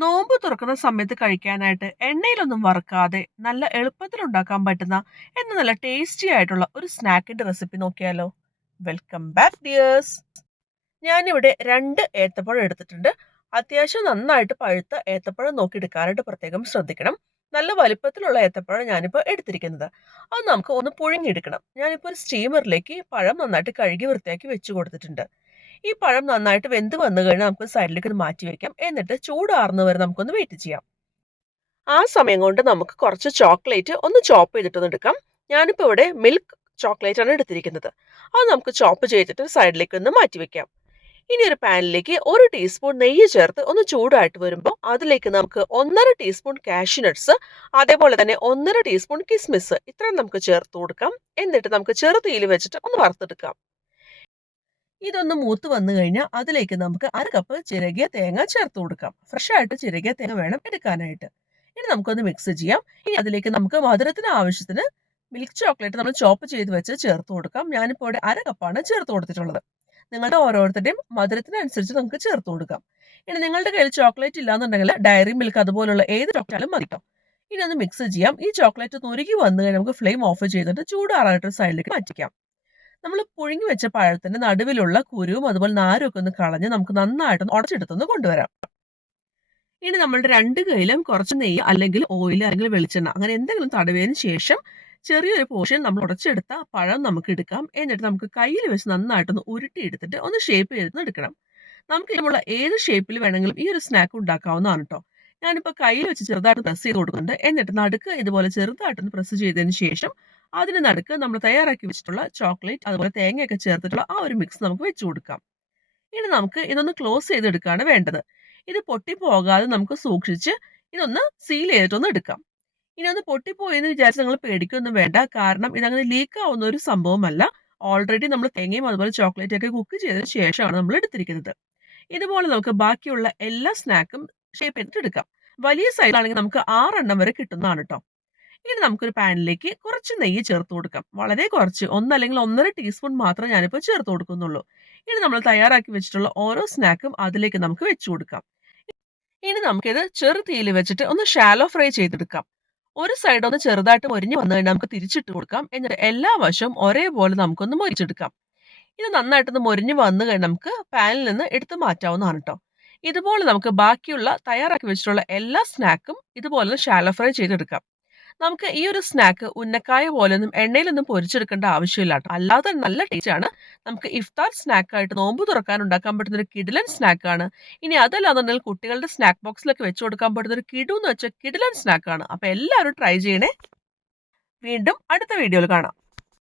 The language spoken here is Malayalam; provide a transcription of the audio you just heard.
നോമ്പ് തുറക്കുന്ന സമയത്ത് കഴിക്കാനായിട്ട് എണ്ണയിലൊന്നും വറുക്കാതെ നല്ല എളുപ്പത്തിൽ ഉണ്ടാക്കാൻ പറ്റുന്ന നല്ല ടേസ്റ്റി ആയിട്ടുള്ള ഒരു സ്നാക്കിന്റെ റെസിപ്പി നോക്കിയാലോ? Welcome back dears. ഞാനിവിടെ 2 ഏത്തപ്പഴം എടുത്തിട്ടുണ്ട്. അത്യാവശ്യം നന്നായിട്ട് പഴുത്ത ഏത്തപ്പഴം നോക്കി എടുക്കാനായിട്ട് പ്രത്യേകം ശ്രദ്ധിക്കണം. നല്ല വലിപ്പത്തിലുള്ള ഏത്തപ്പഴം ഞാനിപ്പോൾ എടുത്തിരിക്കുന്നത്. അത് നമുക്ക് ഒന്ന് പുഴുങ്ങിയെടുക്കണം. ഞാനിപ്പോൾ ഒരു സ്റ്റീമറിലേക്ക് പഴം നന്നായിട്ട് കഴുകി വൃത്തിയാക്കി വെച്ച് കൊടുത്തിട്ടുണ്ട്. ഈ പഴം നന്നായിട്ട് വെന്ത് വന്നു കഴിഞ്ഞാൽ നമുക്ക് സൈഡിലേക്ക് ഒന്ന് മാറ്റി വെക്കാം. എന്നിട്ട് ചൂടാറുന്ന വരെ നമുക്കൊന്ന് വെയിറ്റ് ചെയ്യാം. ആ സമയം കൊണ്ട് നമുക്ക് കുറച്ച് ചോക്ലേറ്റ് ഒന്ന് ചോപ്പ് ചെയ്തിട്ടൊന്ന് എടുക്കാം. ഞാനിപ്പോൾ ഇവിടെ മിൽക്ക് ചോക്ലേറ്റ് ആണ് എടുത്തിരിക്കുന്നത്. അത് നമുക്ക് ചോപ്പ് ചെയ്തിട്ട് സൈഡിലേക്ക് ഒന്ന് മാറ്റി വെക്കാം. ഇനി ഒരു പാനിലേക്ക് 1 ടീസ്പൂൺ നെയ്യ് ചേർത്ത് ഒന്ന് ചൂടായിട്ട് വരുമ്പോൾ അതിലേക്ക് നമുക്ക് 1.5 ടീസ്പൂൺ കാഷ്യൂ നട്ട്സ്, അതേപോലെ തന്നെ 1.5 ടീസ്പൂൺ കിസ്മിസ് ഇത്രയും നമുക്ക് ചേർത്ത് കൊടുക്കാം. എന്നിട്ട് നമുക്ക് ചെറുതീയിൽ വെച്ചിട്ട് ഒന്ന് വറുത്തെടുക്കാം. ഇതൊന്ന് മൂത്ത് വന്നു കഴിഞ്ഞാൽ അതിലേക്ക് നമുക്ക് 1 കപ്പ് ചിരകിയ തേങ്ങ ചേർത്ത് കൊടുക്കാം. ഫ്രഷ് ആയിട്ട് ചിരകിയ തേങ്ങ വേണം എടുക്കാനായിട്ട്. ഇനി നമുക്കൊന്ന് മിക്സ് ചെയ്യാം. ഇനി അതിലേക്ക് നമുക്ക് മധുരത്തിന് ആവശ്യത്തിന് മിൽക്ക് ചോക്ലേറ്റ് നമ്മൾ ചോപ്പ് ചെയ്ത് വെച്ച് ചേർത്ത് കൊടുക്കാം. ഞാനിപ്പോൾ ഇവിടെ 1 കപ്പാണ് ചേർത്ത് കൊടുത്തിട്ടുള്ളത്. നിങ്ങളുടെ ഓരോരുത്തരുടെയും മധുരത്തിനനുസരിച്ച് നമുക്ക് ചേർത്ത് കൊടുക്കാം. ഇനി നിങ്ങളുടെ കയ്യിൽ ചോക്ലേറ്റ് ഇല്ലാന്നുണ്ടെങ്കിൽ ഡയറി മിൽക്ക് അതുപോലുള്ള ഏത് ചോക്ലേറ്റും മതി കേട്ടോ. ഇനി ഒന്ന് മിക്സ് ചെയ്യാം. ഈ ചോക്ലേറ്റ് നുരുകി വന്നു കഴിഞ്ഞാൽ നമുക്ക് ഫ്ലെയിം ഓഫ് ചെയ്തിട്ട് ചൂടാറായിട്ട് സൈഡിലേക്ക് മാറ്റിക്കാം. നമ്മൾ പുഴുങ്ങി വെച്ച പഴത്തിന്റെ നടുവിലുള്ള കുരുവും അതുപോലെ നാരും ഒക്കെ ഒന്ന് കളഞ്ഞ് നമുക്ക് നന്നായിട്ടൊന്ന് ഉടച്ചെടുത്തൊന്ന് കൊണ്ടുവരാം. ഇനി നമ്മളുടെ 2 കൈയിലും കുറച്ച് നെയ്യ് അല്ലെങ്കിൽ ഓയിൽ അല്ലെങ്കിൽ വെളിച്ചെണ്ണ അങ്ങനെ എന്തെങ്കിലും തടവിയതിന് ശേഷം ചെറിയൊരു പോർഷൻ നമ്മൾ ഉടച്ചെടുത്ത പഴം നമുക്ക് എടുക്കാം. എന്നിട്ട് നമുക്ക് കയ്യിൽ വെച്ച് നന്നായിട്ടൊന്ന് ഉരുട്ടിയെടുത്തിട്ട് ഒന്ന് ഷേപ്പ് ചെയ്ത് എടുക്കണം. നമുക്ക് ഇതുമുള്ള ഏത് ഷേപ്പിൽ വേണമെങ്കിലും ഈ ഒരു സ്നാക്ക് ഉണ്ടാക്കാവുന്നതാണ് കേട്ടോ. ഞാനിപ്പോൾ കയ്യിൽ വെച്ച് ചെറുതായിട്ട് പ്രസ് ചെയ്ത് കൊടുക്കുന്നുണ്ട്. എന്നിട്ട് നടുക്ക് ഇതുപോലെ ചെറുതായിട്ടൊന്ന് പ്രസ് ചെയ്തതിന് ശേഷം അതിന് നടുക്ക് നമ്മൾ തയ്യാറാക്കി വെച്ചിട്ടുള്ള ചോക്ലേറ്റ് അതുപോലെ തേങ്ങയൊക്കെ ചേർത്തിട്ടുള്ള ആ ഒരു മിക്സ് നമുക്ക് വെച്ച് കൊടുക്കാം. ഇനി നമുക്ക് ഇതൊന്ന് ക്ലോസ് ചെയ്തെടുക്കുകയാണ് വേണ്ടത്. ഇത് പൊട്ടിപ്പോകാതെ നമുക്ക് സൂക്ഷിച്ച് ഇതൊന്ന് സീൽ ചെയ്തിട്ടൊന്ന് എടുക്കാം. ഇനി ഒന്ന് പൊട്ടിപ്പോയെന്ന് വിചാരിച്ച് നിങ്ങൾ പേടിക്കൊന്നും വേണ്ട. കാരണം ഇതങ്ങനെ ലീക്ക് ആവുന്ന ഒരു സംഭവമല്ല. ഓൾറെഡി നമ്മൾ തേങ്ങയും അതുപോലെ ചോക്ലേറ്റ് ഒക്കെ കുക്ക് ചെയ്തതിന് ശേഷമാണ് നമ്മൾ എടുത്തിരിക്കുന്നത്. ഇതുപോലെ നമുക്ക് ബാക്കിയുള്ള എല്ലാ സ്നാക്കും ഷേപ്പ് ചെയ്തിട്ട് എടുക്കാം. വലിയ സൈസാണെങ്കിൽ നമുക്ക് 6 വരെ കിട്ടുന്നതാണ് കേട്ടോ. ഇനി നമുക്കൊരു പാനിലേക്ക് കുറച്ച് നെയ്യ് ചേർത്ത് കൊടുക്കാം. വളരെ കുറച്ച്, 1 അല്ലെങ്കിൽ 1.5 ടീസ്പൂൺ മാത്രമേ ഞാനിപ്പോൾ ചേർത്ത് കൊടുക്കുന്നുള്ളൂ. ഇനി നമ്മൾ തയ്യാറാക്കി വെച്ചിട്ടുള്ള ഓരോ സ്നാക്കും അതിലേക്ക് നമുക്ക് വെച്ച് കൊടുക്കാം. ഇനി നമുക്കിത് ചെറു തീയിൽ വെച്ചിട്ട് ഒന്ന് ഷാലോ ഫ്രൈ ചെയ്തെടുക്കാം. ഒരു സൈഡ് ഒന്ന് ചെറുതായിട്ട് മൊരിഞ്ഞ് വന്നു കഴിഞ്ഞാൽ നമുക്ക് തിരിച്ചിട്ട് കൊടുക്കാം. എന്നിട്ട് എല്ലാ വശവും ഒരേപോലെ നമുക്കൊന്ന് മൊരിച്ചെടുക്കാം. ഇത് നന്നായിട്ടൊന്ന് മൊരിഞ്ഞ് വന്നു കഴിഞ്ഞാൽ നമുക്ക് പാനിൽ നിന്ന് എടുത്ത് മാറ്റാവുന്നതാണ് കേട്ടോ. ഇതുപോലെ നമുക്ക് ബാക്കിയുള്ള തയ്യാറാക്കി വെച്ചിട്ടുള്ള എല്ലാ സ്നാക്കും ഇതുപോലെ ഷാലോ ഫ്രൈ ചെയ്തെടുക്കാം. നമുക്ക് ഈ ഒരു സ്നാക്ക് ഉന്നക്കായ പോലൊന്നും എണ്ണയിലൊന്നും പൊരിച്ചെടുക്കേണ്ട ആവശ്യമില്ല ട്ടോ. അല്ലാതെ നല്ല ടേസ്റ്റ് ആണ്. നമുക്ക് ഇഫ്താർ സ്നാക്കായിട്ട് നോമ്പ് തുറക്കാൻ ഉണ്ടാക്കാൻ പറ്റുന്ന ഒരു കിടിലൻ സ്നാക്കാണ്. ഇനി അതല്ലാന്നുണ്ടെങ്കിൽ കുട്ടികളുടെ സ്നാക്ക് ബോക്സിലൊക്കെ വെച്ച് കൊടുക്കാൻ പറ്റുന്ന ഒരു കിടു എന്ന് വെച്ച കിടിലൻ സ്നാക്കാണ്. അപ്പൊ എല്ലാവരും ട്രൈ ചെയ്യണേ. വീണ്ടും അടുത്ത വീഡിയോയിൽ കാണാം.